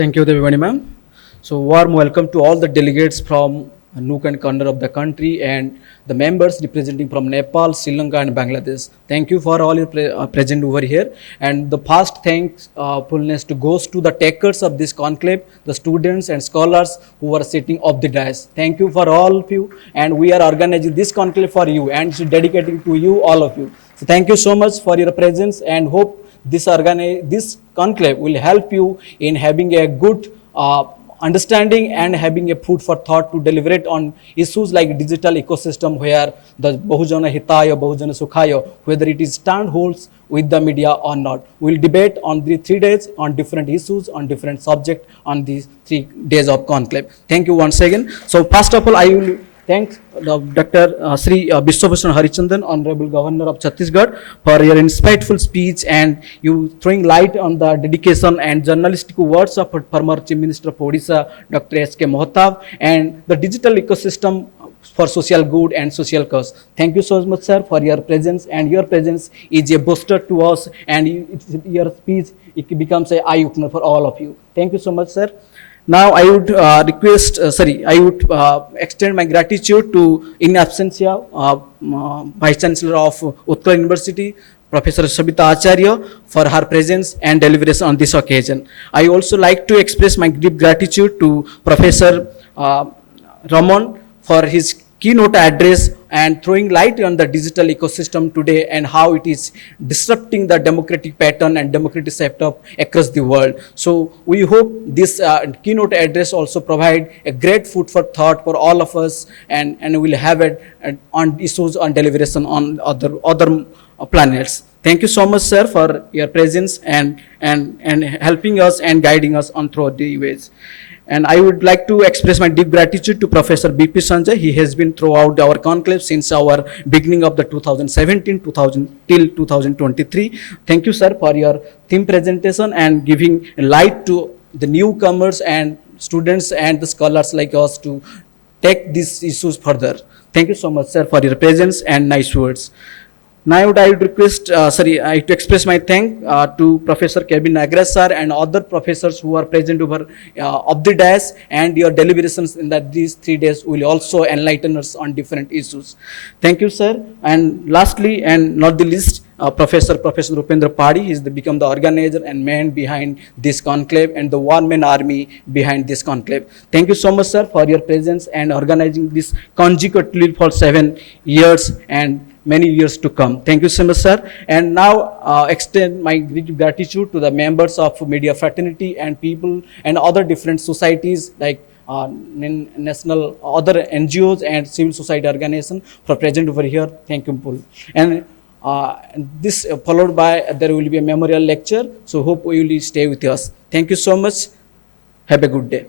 Thank you, Devani ma'am. So, warm welcome to all the delegates from nook and corner of the country and the members representing from Nepal, Sri Lanka, and Bangladesh. Thank you for all your present over here. And the past thankfulness to goes to the takers of this conclave, the students and scholars who are sitting up the dais. Thank you for all of you. And we are organizing this conclave for you and dedicating to you, all of you. So, thank you so much for your presence and hope this conclave will help you in having a good understanding and having a food for thought to deliberate on issues like digital ecosystem where the Bahujana Hitaya, Bahujana Sukhaya, whether it is standholds with the media or not. We'll debate on the 3 days on different issues, on different subjects on these 3 days of conclave. Thank you once again. So first of all, I will thank Dr. Sri Biswabhushan Harichandan, Honorable Governor of Chhattisgarh, for your insightful speech and you throwing light on the dedication and journalistic words of former Chief Minister of Odisha, Dr. S.K. Mohtab, and the digital ecosystem for social good and social cause. Thank you so much, sir, for your presence, and your presence is a booster to us, and your speech it becomes an eye opener for all of you. Thank you so much, sir. Now I would extend my gratitude to in absentia Vice Chancellor of Utkal University, Professor Sabita Acharya, for her presence and deliveries on this occasion. I also like to express my deep gratitude to Professor Ramon for his keynote address and throwing light on the digital ecosystem today and how it is disrupting the democratic pattern and democratic setup across the world. So we hope this keynote address also provide a great food for thought for all of us, and we'll have it on issues on deliberation on other planets. Thank you so much, sir, for your presence and helping us and guiding us on through the ways. And I would like to express my deep gratitude to Professor B.P. Sanjay. He has been throughout our conclave since our beginning of the 2017 till 2023. Thank you, sir, for your theme presentation and giving light to the newcomers and students and the scholars like us to take these issues further. Thank you so much, sir, for your presence and nice words. Now I would request, I to express my thank to Professor Kevin Nagraj sir and other professors who are present over of the dais, and your deliberations in that these 3 days will also enlighten us on different issues. Thank you, sir. And lastly, and not the least, Professor Rupendra Padi is become the organizer and man behind this conclave and the one-man army behind this conclave. Thank you so much, sir, for your presence and organizing this consecutively for 7 years and many years to come. Thank you so much, sir. And now extend my gratitude to the members of media fraternity and people and other different societies like national, other NGOs and civil society organizations for present over here. Thank you, Paul. And this followed by there will be a memorial lecture. So hope you will stay with us. Thank you so much. Have a good day.